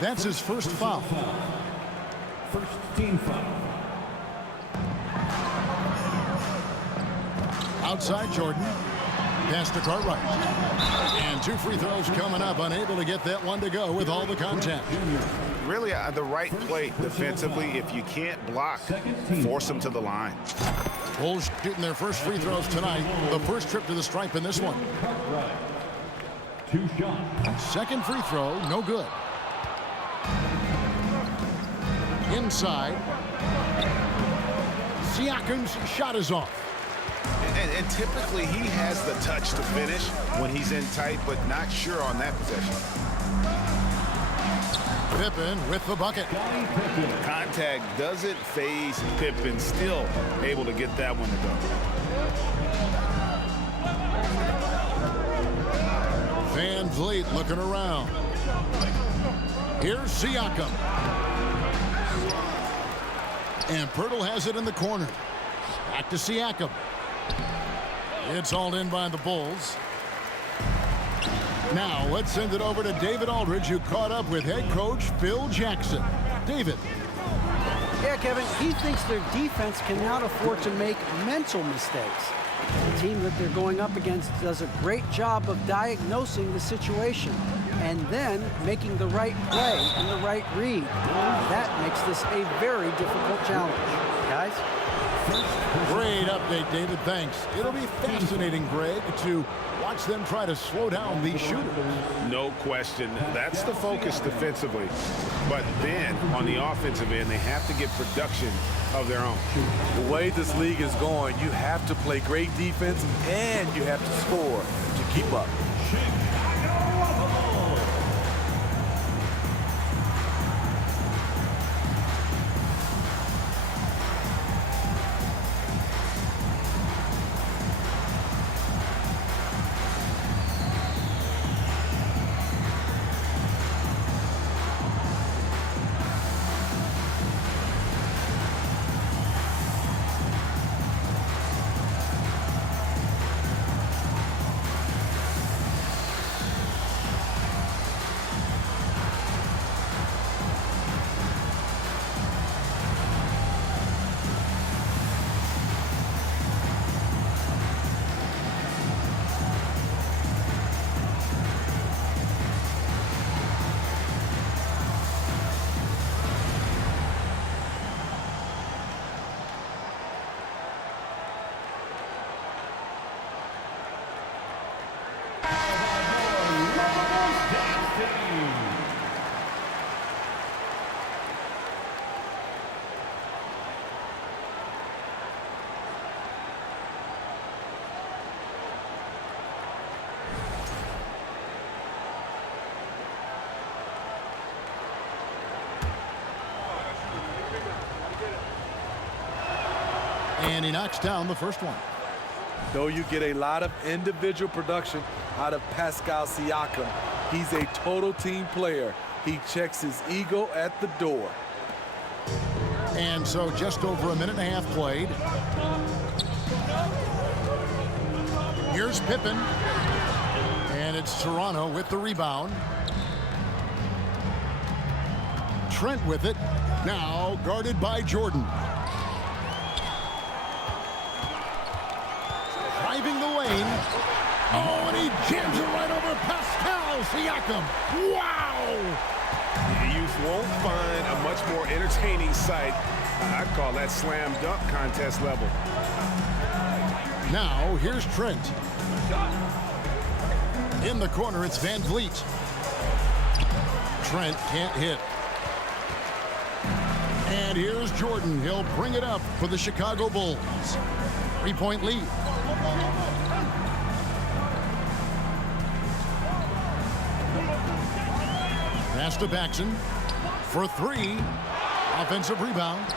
That's his first foul. First team foul. Outside Jordan. Pass to Cartwright. And 2 free throws coming up. Unable to get that one to go with all the contact. Really the right play defensively. If you can't block, force them to the line. Bulls shooting their first free throws tonight. The first trip to the stripe in this one. 2 shots. Second free throw, no good. Inside. Siakam's shot is off. And typically he has the touch to finish when he's in tight, but not sure on that possession. Pippen with the bucket. Contact doesn't phase Pippen, still able to get that one to go. Van Vliet looking around. Here's Siakam. And Pirtle has it in the corner. Back to Siakam. It's hauled in by the Bulls. Now let's send it over to David Aldridge, who caught up with head coach Phil Jackson. David. Yeah, Kevin, he thinks their defense cannot afford to make mental mistakes. The team that they're going up against does a great job of diagnosing the situation and then making the right play and the right read. That makes this a very difficult challenge. Guys? Great update, David. Thanks. It'll be fascinating, Greg, to watch them try to slow down these shooters. No question. That's the focus defensively. But then, on the offensive end, they have to get production of their own. The way this league is going, you have to play great defense and you have to score to keep up. And he knocks down the first one. Though you get a lot of individual production out of Pascal Siakam, he's a total team player. He checks his ego at the door. And so just over a minute and a half played. Here's Pippen. And it's Toronto with the rebound. Trent with it. Now guarded by Jordan. Driving the lane. Oh, and he jams it right over Pascal Siakam. Wow! You won't find a much more entertaining sight. I'd call that slam dunk contest level. Now, here's Trent. In the corner, it's Van Vliet. Trent can't hit. And here's Jordan. He'll bring it up for the Chicago Bulls. 3-point lead. Pass to Paxson for 3. Offensive rebound.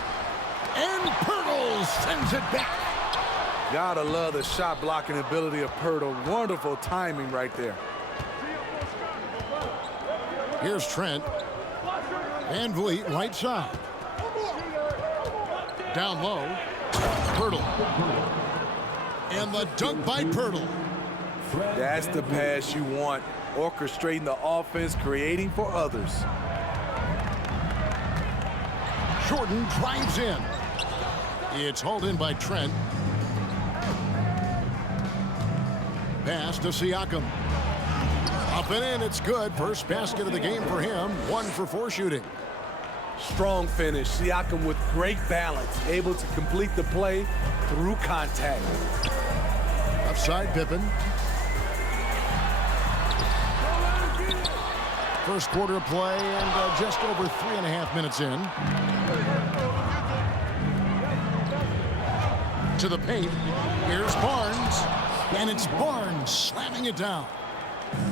And Pirtle sends it back. Gotta love the shot blocking ability of Pirtle. Wonderful timing right there. Here's Trent. Van Vliet right side. Down low. Pirtle. And the dunk by Pirtle. That's the pass you want. Orchestrating the offense, creating for others. Jordan drives in. It's hauled in by Trent. Pass to Siakam. Up and in, it's good. First basket of the game for him. 1 for 4 shooting. Strong finish. Siakam with great balance, able to complete the play through contact. Upside Pippen. First quarter of play and just over 3.5 minutes in. To the paint. Here's Barnes. And it's Barnes slamming it down.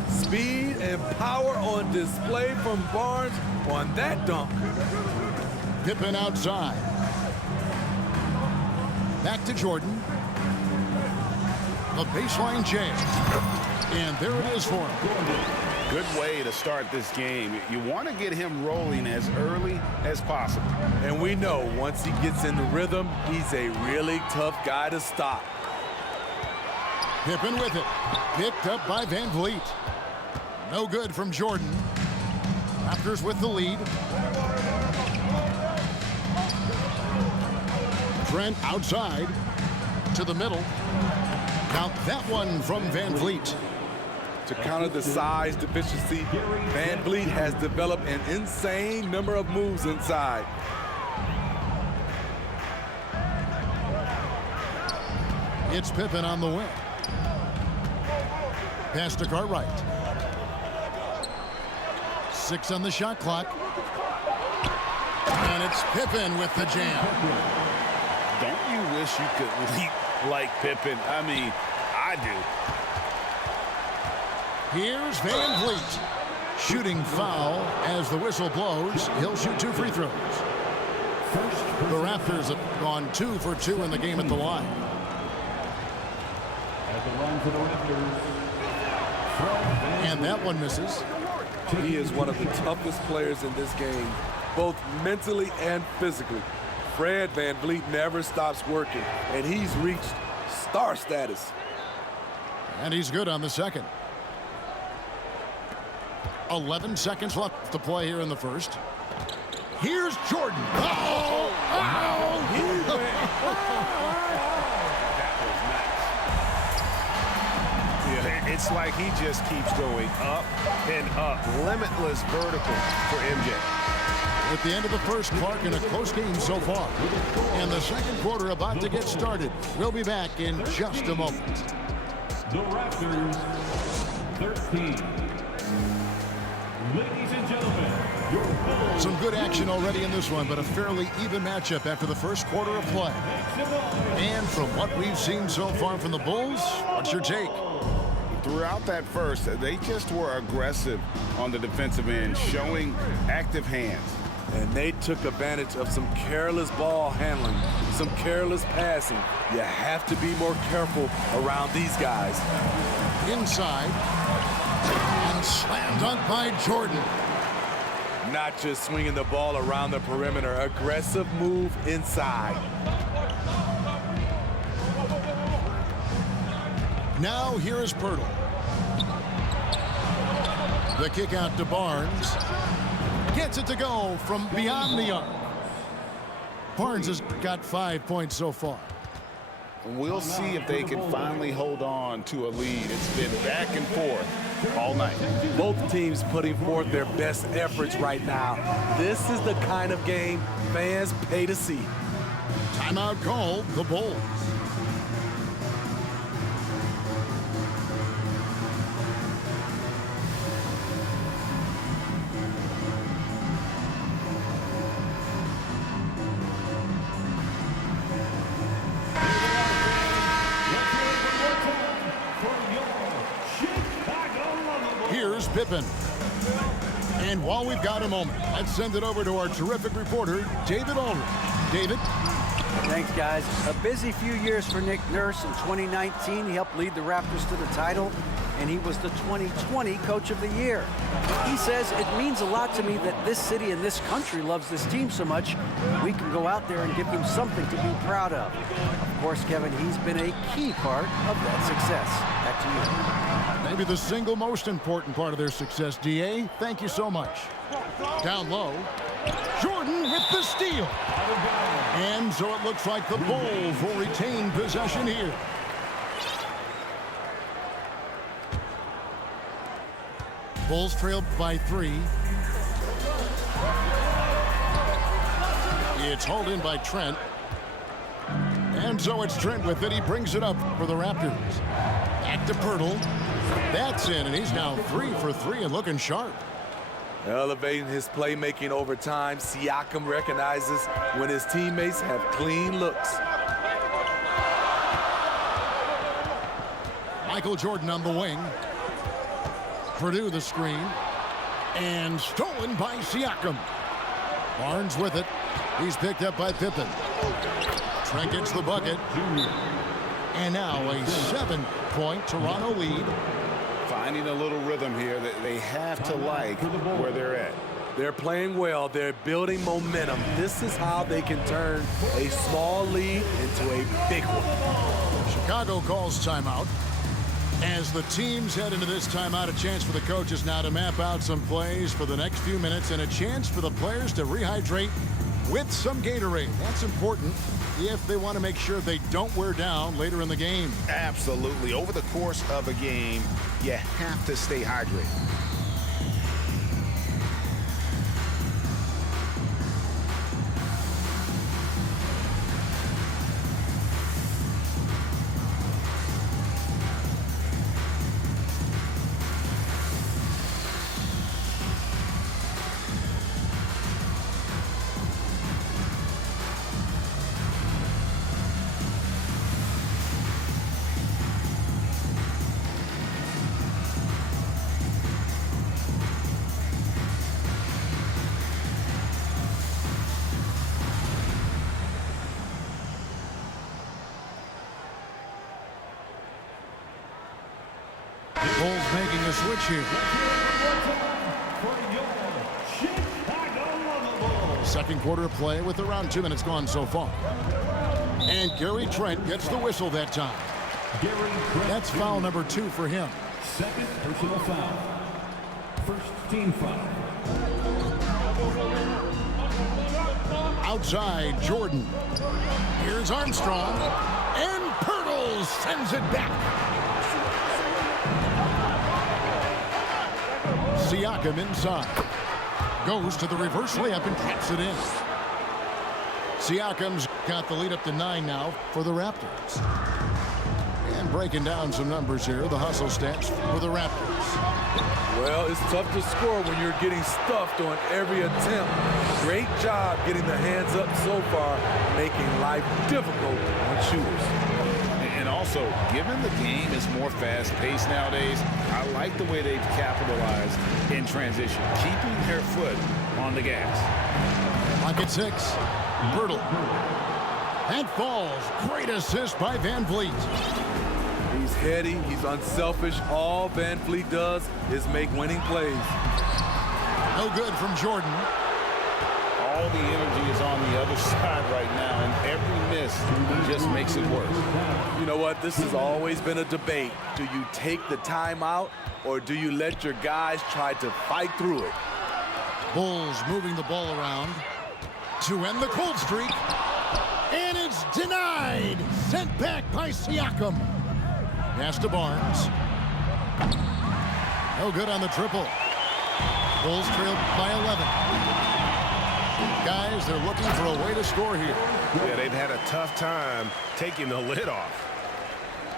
Speed and power on display from Barnes on that dunk. Pippen outside. Back to Jordan. The baseline jam. And there it is for him. Good way to start this game. You want to get him rolling as early as possible. And we know once he gets in the rhythm, he's a really tough guy to stop. Pippen with it. Picked up by Van Vliet. No good from Jordan. Raptors with the lead. Trent outside to the middle. Now that one from Van Vliet. To counter the size deficiency, Van Vliet has developed an insane number of moves inside. It's Pippen on the wing. Pass to Cartwright. 6 on the shot clock. And it's Pippen with the jam. Don't you wish you could leap like Pippen? I mean, I do. Here's Van Vliet. Shooting foul as the whistle blows. He'll shoot 2 free throws. The Raptors have gone 2 for 2 in the game at the line. At the line for the Raptors, And that one misses. He is one of the toughest players in this game, both mentally and physically. Fred Van Vliet never stops working, and he's reached star status. And he's good on the second. 11 seconds left to play here in the first. Here's Jordan. Oh! Yeah, it's like he just keeps going up and up. Limitless vertical for MJ. At the end of the first, Clark, in a close game so far. And the second quarter about to get started. We'll be back in just a moment. the Raptors 13. Ladies and gentlemen, your Bulls. Some good action already in this one, but a fairly even matchup after the first quarter of play. And from what we've seen so far from the Bulls, what's your take? Throughout that first, they just were aggressive on the defensive end, showing active hands. And they took advantage of some careless ball handling, some careless passing. You have to be more careful around these guys. Inside. And slam dunk by Jordan. Not just swinging the ball around the perimeter, aggressive move inside. Now here is Pirtle. The kick out to Barnes. Gets it to go from beyond the arc. Barnes has got 5 points so far. We'll see if they can finally hold on to a lead. It's been back and forth all night. Both teams putting forth their best efforts right now. This is the kind of game fans pay to see. Timeout called, the Bulls. Here's Pippen. And while we've got a moment, let's send it over to our terrific reporter, David Ulrich. David? Thanks, guys. A busy few years for Nick Nurse. In 2019, he helped lead the Raptors to the title. and he was the 2020 Coach of the Year. He says, it means a lot to me that this city and this country loves this team so much. We can go out there and give them something to be proud of. Of course, Kevin, he's been a key part of that success. Back to you. Maybe the single most important part of their success, D.A. Thank you so much. Down low, Jordan with the steal. And so it looks like the Bulls will retain possession here. Bulls trailed by 3. It's hauled in by Trent. And so it's Trent with it. He brings it up for the Raptors. Back to Pirtle. That's in, and he's now 3 for 3 and looking sharp. Elevating his playmaking over time, Siakam recognizes when his teammates have clean looks. Michael Jordan on the wing. Purdue the screen. And stolen by Siakam. Barnes with it. He's picked up by Pippen. Trent gets the bucket. And now a 7-point Toronto lead. Finding a little rhythm here that they have to like where they're at. They're playing well. They're building momentum. This is how they can turn a small lead into a big one. Chicago calls timeout. As the teams head into this timeout, a chance for the coaches now to map out some plays for the next few minutes and a chance for the players to rehydrate with some Gatorade. That's important if they want to make sure they don't wear down later in the game. Absolutely. Over the course of a game, you have to stay hydrated. Bulls making a switch here. Second quarter play with around 2 minutes gone so far. And Gary Trent gets the whistle that time. That's foul number 2 for him. Second personal foul. First team foul. Outside, Jordan. Here's Armstrong. And Pirtle sends it back. Siakam inside. Goes to the reverse layup and taps it in. Siakam's got the lead up to 9 now for the Raptors. And breaking down some numbers here, the hustle stats for the Raptors. Well, it's tough to score when you're getting stuffed on every attempt. Great job getting the hands up so far, making life difficult on shooters. And also, given the game is more fast-paced nowadays, I like the way they've capitalized in transition, keeping their foot on the gas. Pocket 6. Pirtle. That falls. Great assist by Van Vliet. He's heady, he's unselfish. All Van Vliet does is make winning plays. No good from Jordan. All the energy is on the other side right now, and every miss just makes it worse. You know what? This has always been a debate. Do you take the timeout, or do you let your guys try to fight through it? Bulls moving the ball around to end the cold streak. And it's denied. Sent back by Siakam. Pass to Barnes. No good on the triple. Bulls trailed by 11. Guys, they're looking for a way to score here. Yeah, they've had a tough time taking the lid off.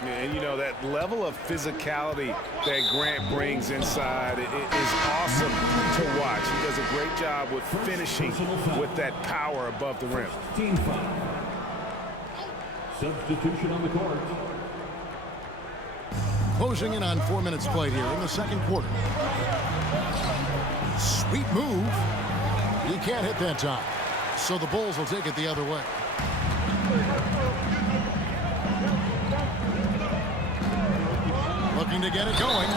And, you know, that level of physicality that Grant brings inside is awesome to watch. He does a great job with finishing with that power above the rim. Team foul. Substitution on the court. Closing in on 4 minutes played here in the second quarter. Sweet move. He can't hit that time. So the Bulls will take it the other way. looking to get it going.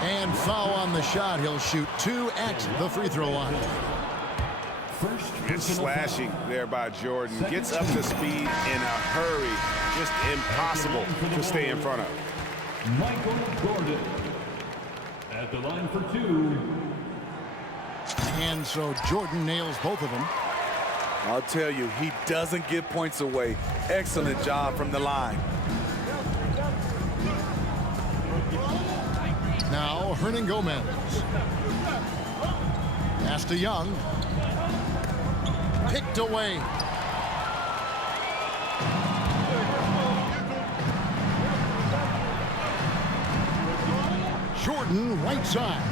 And foul on the shot. He'll shoot 2 at the free throw line. It's slashing there by Jordan. Gets up to speed in a hurry. Just impossible to stay in front of. Michael Gordon at the line for 2. And so Jordan nails both of them. I'll tell you, he doesn't give points away. Excellent job from the line. Now Hernan Gomez. Pass to Young. Picked away. Jordan, right side.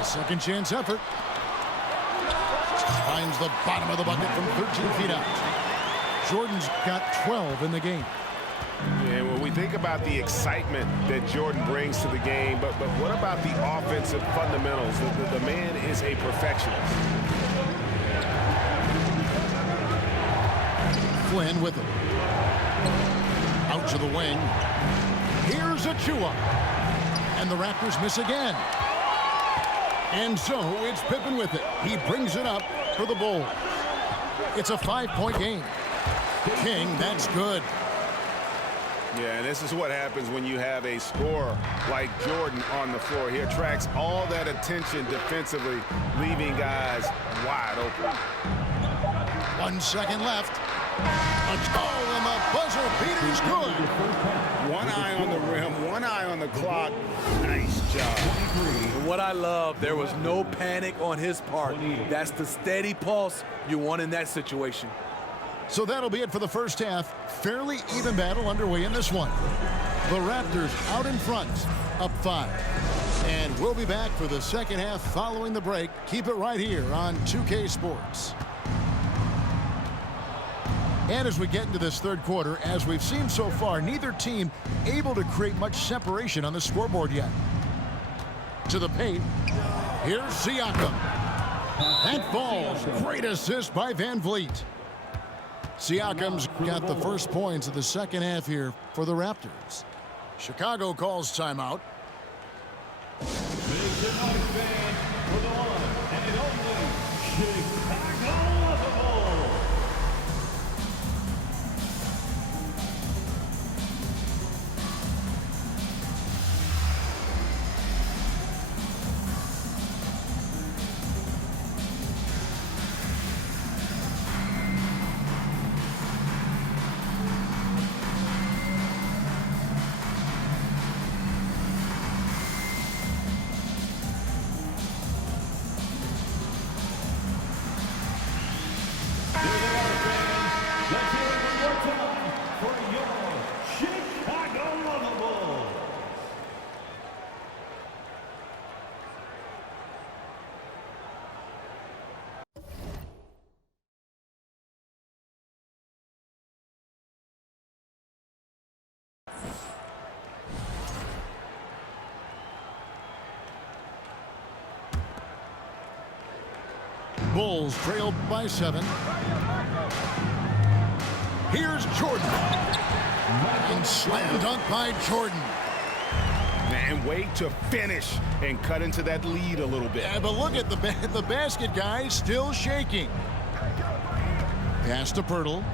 A second chance effort. Finds the bottom of the bucket from 13 feet out. Jordan's got 12 in the game. And when we think about the excitement that Jordan brings to the game, but what about the offensive fundamentals? The man is a perfectionist. Flynn with it. Out to the wing. Here's Achua. And the Raptors miss again. And so it's Pippen with it. He brings it up for the Bulls. It's a 5-point game. King, that's good. Yeah, and this is what happens when you have a scorer like Jordan on the floor. He attracts all that attention defensively, leaving guys wide open. 1 second left. A goal, and the buzzer beater's good. One eye on the rim, one eye on the clock. Nice job. And what I love, there was no panic on his part. That's the steady pulse you want in that situation. So that'll be it for the first half. Fairly even battle underway in this one. The Raptors out in front, up 5. And we'll be back for the second half following the break. Keep it right here on 2K Sports. And as we get into this third quarter, as we've seen so far, neither team able to create much separation on the scoreboard yet. To the paint. Here's Siakam. That falls. Great assist by Van Vliet. Siakam's got the first points of the second half here for the Raptors. Chicago calls timeout. Make some noise, fans, for the one and only Chicago Bulls. Bulls trail by 7. Here's Jordan. And slam dunk by Jordan. And wait to finish and cut into that lead a little bit. Yeah, but look at the basket, guys, still shaking. Pass to Pirtle.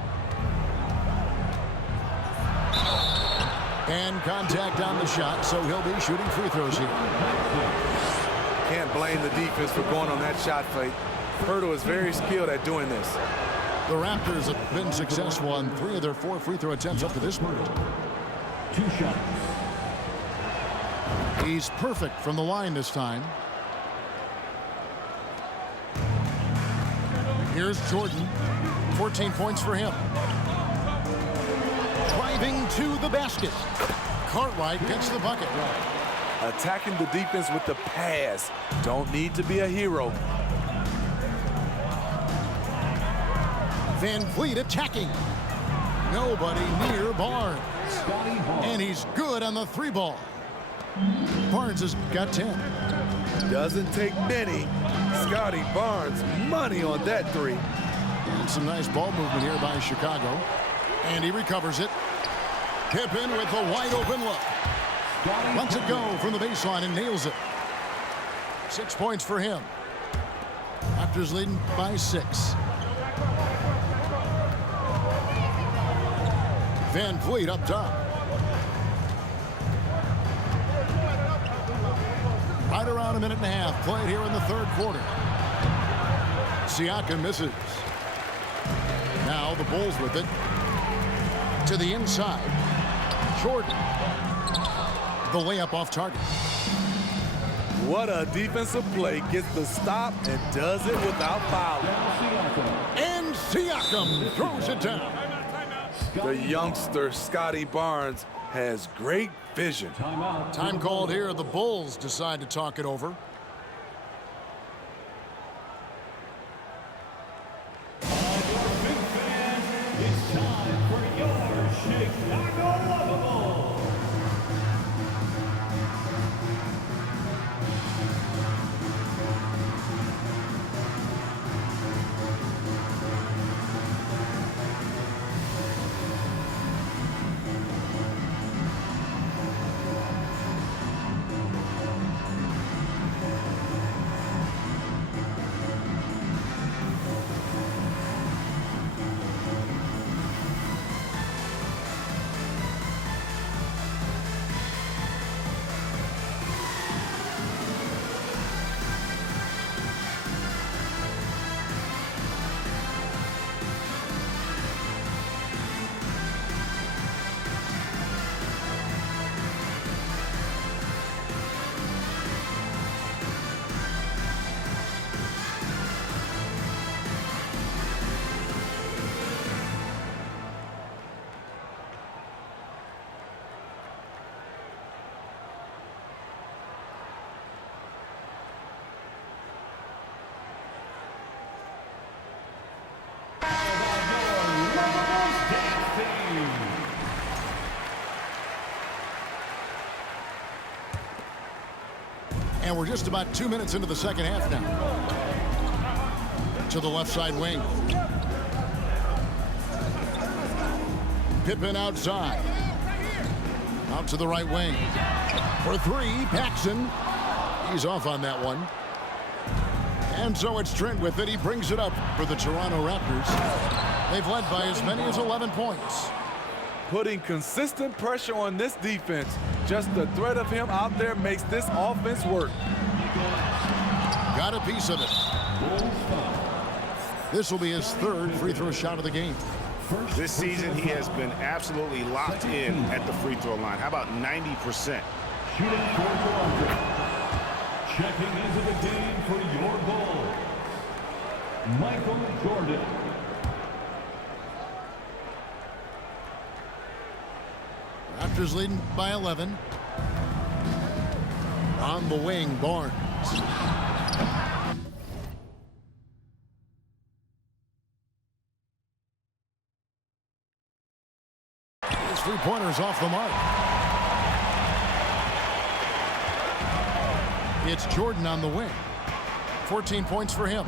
And contact on the shot, so he'll be shooting free throws here. Can't blame the defense for going on that shot fake. Pirtle is very skilled at doing this. The Raptors have been successful on 3 of their 4 free throw attempts up to this point. 2 shots. He's perfect from the line this time. Here's Jordan. 14 points for him. Driving to the basket. Cartwright gets the bucket. Attacking the defense with the pass. Don't need to be a hero. Van Vliet attacking. Nobody near Barnes. And he's good on the 3 ball. Barnes has got 10. Doesn't take many. Scotty Barnes, money on that 3. And some nice ball movement here by Chicago. And he recovers it. Pippen with the wide open look. Lets it go from the baseline and nails it. 6 points for him. Raptors leading by 6. Van Vliet up top. Right around a minute and a half played here in the third quarter. Siakam misses. Now the Bulls with it. To the inside. Jordan. The layup off target. What a defensive play. Gets the stop and does it without fouling. And Siakam throws it down. The youngster, Scotty Barnes, has great vision. Time called here. The Bulls decide to talk it over. It's time for your Chicago Lovables. And we're just about 2 minutes into the second half now. To the left side wing. Pippen outside. Out to the right wing. For three, Paxson. He's off on that one. And so it's Trent with it. He brings it up for the Toronto Raptors. They've led by as many as 11 points. Putting consistent pressure on this defense. Just the threat of him out there makes this offense work. Got a piece of it. This will be his third free throw shot of the game. This season, he has been absolutely locked in at the free throw line. How about 90%? Shooting for Toronto. Checking into the game for your Bulls, Michael Jordan. Raptors leading by 11. On the wing, Barnes. His three-pointer's off the mark. It's Jordan on the wing. 14 points for him.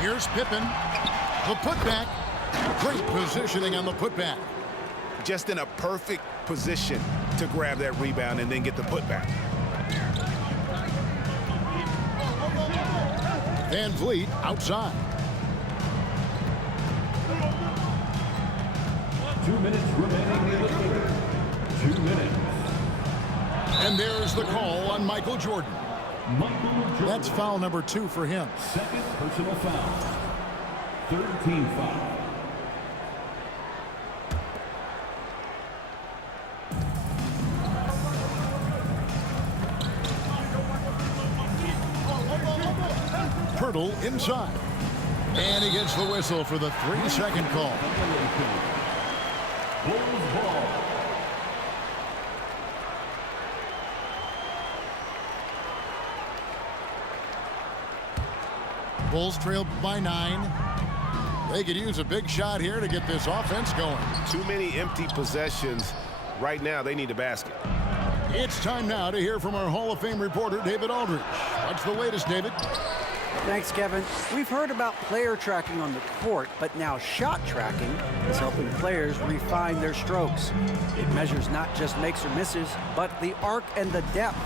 Here's Pippen. The putback. Great positioning on the putback. Just in a perfect position to grab that rebound and then get the putback. Van Vliet outside. 2 minutes remaining in the third. 2 minutes. And there's the call on Michael Jordan. Michael Jordan. That's foul number 2 for him. Second personal foul. Third team foul. Pirtle inside. And he gets the whistle for the 3-second call. Bulls ball. Bulls trail by 9. They could use a big shot here to get this offense going. Too many empty possessions. Right now, they need a basket. It's time now to hear from our Hall of Fame reporter, David Aldridge. What's the latest, David? Thanks, Kevin. We've heard about player tracking on the court, but now shot tracking is helping players refine their strokes. It measures not just makes or misses, but the arc and the depth,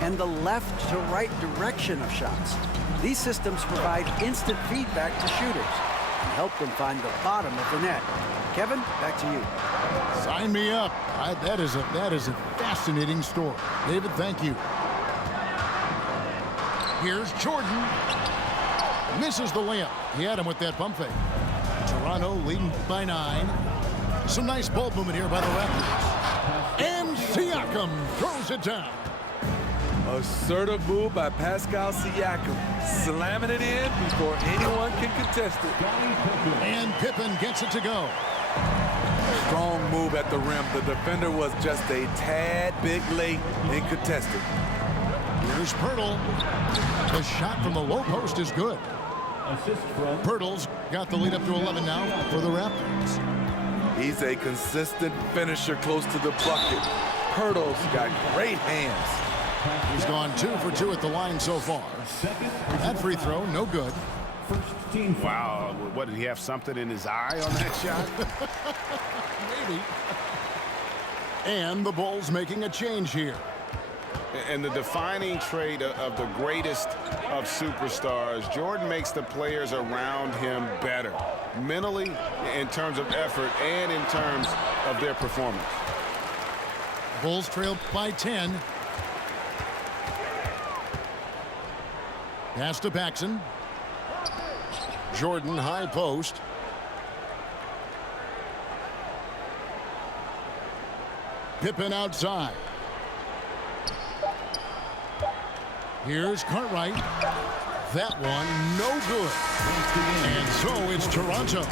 and the left to right direction of shots. These systems provide instant feedback to shooters and help them find the bottom of the net. Kevin, back to you. Sign me up. That is a fascinating story. David, thank you. Here's Jordan. Misses the layup. He had him with that pump fake. Toronto leading by 9. Some nice ball movement here by the Raptors. And Siakam throws it down. Assertive move by Pascal Siakam, slamming it in before anyone can contest it. And Pippen gets it to go. Strong move at the rim. The defender was just a tad bit late in contesting. Here's Pirtle. The shot from the low post is good. Assist from Pirtle's got the lead up to 11 now for the Raptors. He's a consistent finisher close to the bucket. Pirtle's got great hands. He's gone 2 for 2 at the line so far. That free throw, no good. first team. Wow, what, did he have something in his eye on that shot? Maybe. And the Bulls making a change here. And the defining trait of the greatest of superstars, Jordan makes the players around him better, mentally, in terms of effort, and in terms of their performance. Bulls trail by 10. Pass to Paxson. Jordan high post. Pippen outside. Here's Cartwright. That one, no good. And so it's Toronto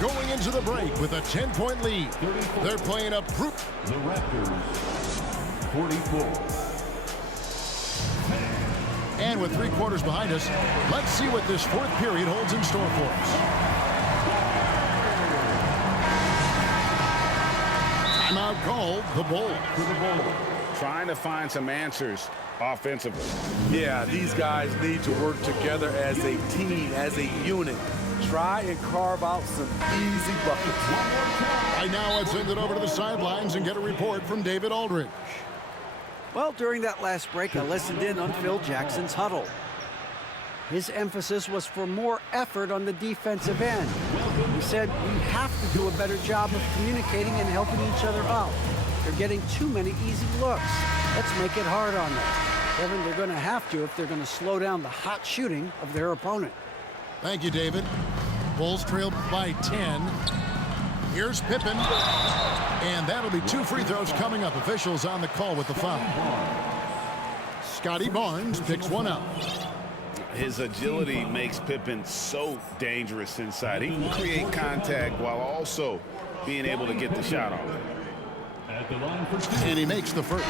going into the break with a 10-point lead. They're playing a proof. The Raptors, 44. And with 3 quarters behind us, let's see what this 4th period holds in store for us. Timeout called, the Bulls. Trying to find some answers offensively. Yeah, these guys need to work together as a team, as a unit. Try and carve out some easy buckets. Right now, let's send it over to the sidelines and get a report from David Aldridge. Well, during that last break, I listened in on Phil Jackson's huddle. His emphasis was for more effort on the defensive end. He said, we have to do a better job of communicating and helping each other out. They're getting too many easy looks. Let's make it hard on them. Kevin, they're going to have to if they're going to slow down the hot shooting of their opponent. Thank you, David. Bulls trail by 10. Here's Pippen. And that'll be 2 free throws coming up. Officials on the call with the foul. Scotty Barnes picks one up. His agility makes Pippen so dangerous inside. He can create contact while also being able to get the shot off. At the line for 2. And he makes the first.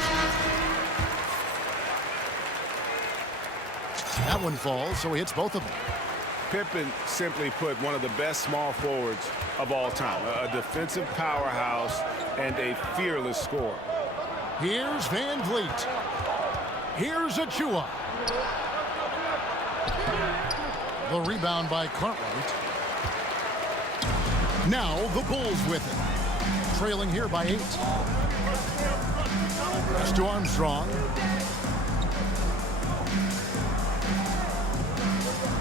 That one falls, so he hits both of them. Pippen, simply put, one of the best small forwards of all time. A defensive powerhouse and a fearless scorer. Here's Van Vliet. Here's Achua. The rebound by Cartwright. Now the Bulls with it. Trailing here by 8. Pass to Armstrong.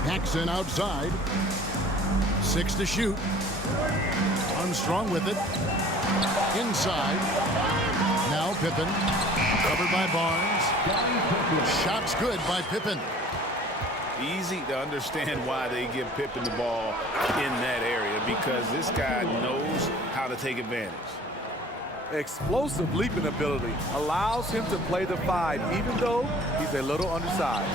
Paxson outside. 6 to shoot. Armstrong with it. Inside. Now Pippen. Covered by Barnes. Shots good by Pippen. Easy to understand why they give Pippen the ball in that area, because this guy knows how to take advantage. Explosive leaping ability allows him to play the 5, even though he's a little undersized.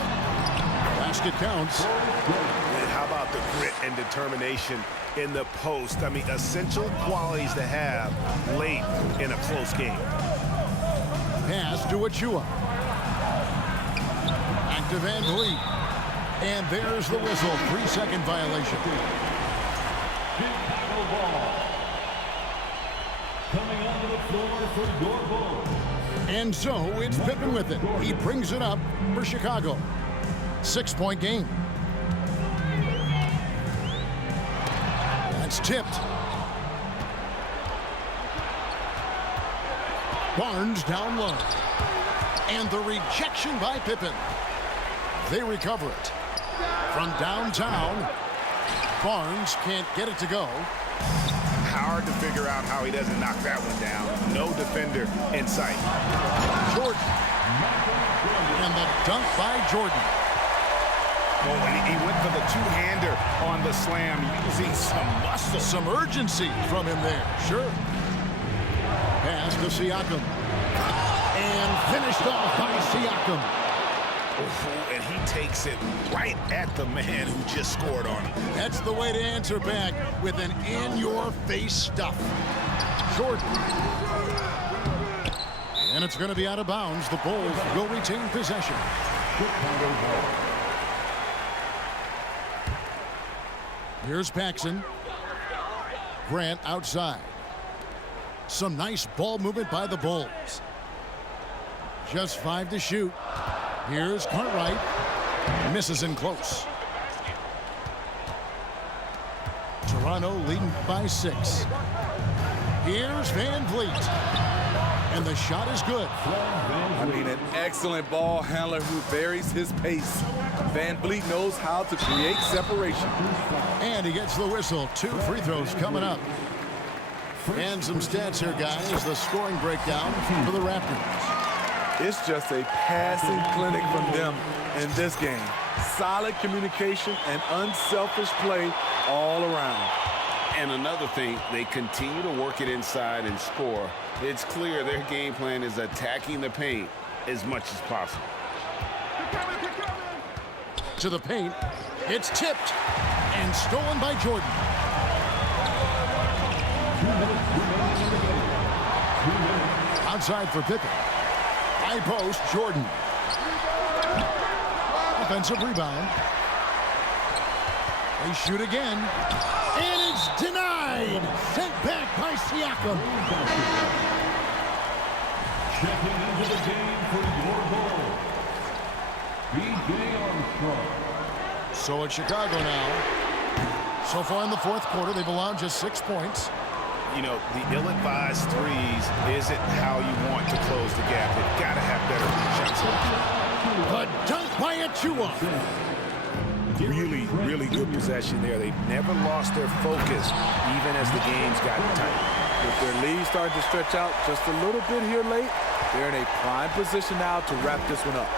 Basket counts. And how about the grit and determination in the post? I mean, essential qualities to have late in a close game. Pass to Achua. Back to Van Vliet. And there's the whistle. 3-second violation. Chicago ball. Coming onto the floor for your Bulls. And so it's Pippen with it. He brings it up for Chicago. 6-point game. That's tipped. Barnes down low. And the rejection by Pippen. They recover it. From downtown, Barnes can't get it to go. Hard to figure out how he doesn't knock that one down. No defender in sight. Jordan. And the dunk by Jordan. Oh, and he went for the two-hander on the slam, using some muscle. Some urgency from him there. Sure. Pass to Siakam. And finished off by Siakam. Oh, and he takes it right at the man who just scored on him. That's the way to answer back with an in-your-face stuff. Jordan. And it's going to be out of bounds. The Bulls will retain possession. Here's Paxson. Grant outside. Some nice ball movement by the Bulls. Just 5 to shoot. Here's Cartwright. Misses in close. Toronto leading by 6. Here's Van Vliet. And the shot is good. I mean, an excellent ball handler who varies his pace. Van Vliet knows how to create separation. And he gets the whistle. 2 free throws coming up. And some stats here, guys. The scoring breakdown for the Raptors. It's just a passing clinic from them in this game. Solid communication and unselfish play all around. And another thing, they continue to work it inside and score. It's clear their game plan is attacking the paint as much as possible. To the paint. It's tipped and stolen by Jordan. Outside for Pippen. High post, Jordan. Offensive rebound. They shoot again. And it's denied. Sent back by Siakam. Checking into the game for your Bulls, B.J. Armstrong. So it's Chicago now. So far in the fourth quarter, they've allowed just 6 points. You know, the ill-advised threes isn't how you want to close the gap. They've got to have better shot selection. The dunk by Achua. Really, really good possession there. They've never lost their focus, even as the game's gotten tight. With their lead starting to stretch out just a little bit here late, they're in a prime position now to wrap this one up.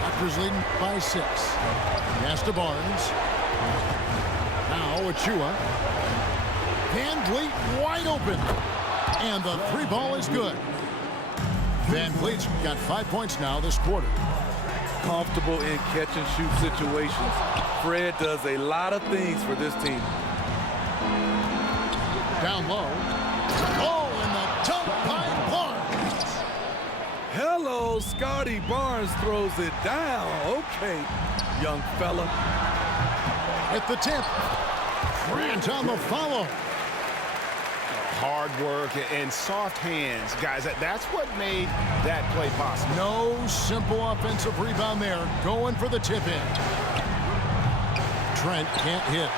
Raptors leading by 6. Pass to Barnes. Now Achua. Van Vliet wide open. And the 3 ball is good. Van Vliet's got 5 points now this quarter. Comfortable in catch-and-shoot situations. Fred does a lot of things for this team. Down low. Oh, and the dunk by Barnes. Hello, Scotty Barnes throws it down. Okay, young fella. At the tip. Grant on the follow. Hard work and soft hands. Guys, that's what made that play possible. No simple offensive rebound there. Going for the tip in. Trent can't hit.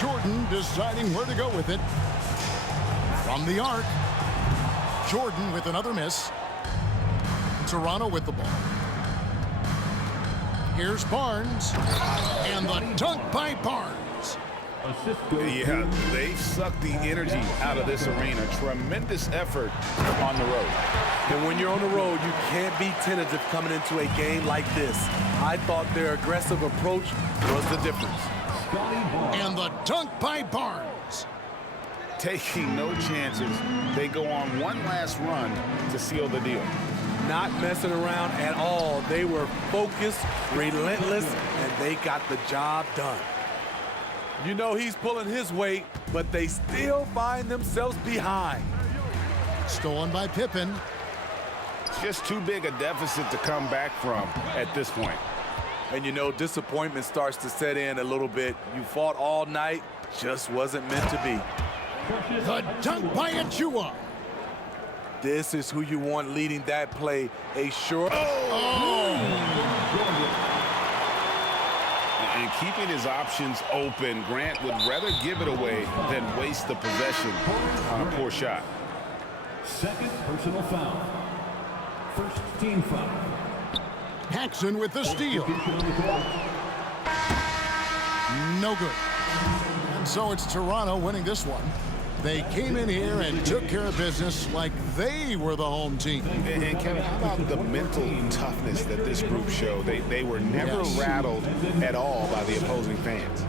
Jordan deciding where to go with it. From the arc. Jordan with another miss. Toronto with the ball. Here's Barnes. And the dunk by Barnes. Yeah, they've sucked the energy out of this arena. Tremendous effort on the road. And when you're on the road, you can't be tentative coming into a game like this. I thought their aggressive approach was the difference. And the dunk by Barnes. Taking no chances. They go on one last run to seal the deal. Not messing around at all. They were focused, relentless, and they got the job done. You know he's pulling his weight, but they still find themselves behind. Stolen by Pippen. Just too big a deficit to come back from at this point. And you know, disappointment starts to set in a little bit. You fought all night, just wasn't meant to be. The dunk by Achua. This is who you want leading that play. A sure. and keeping his options open. Grant would rather give it away than waste the possession on a poor shot. Second personal foul. First team foul. Paxson with the steal. No good. And so it's Toronto winning this one. They came in here and took care of business like they were the home team. And Kevin, how about the mental toughness that this group showed? They were never rattled at all by the opposing fans.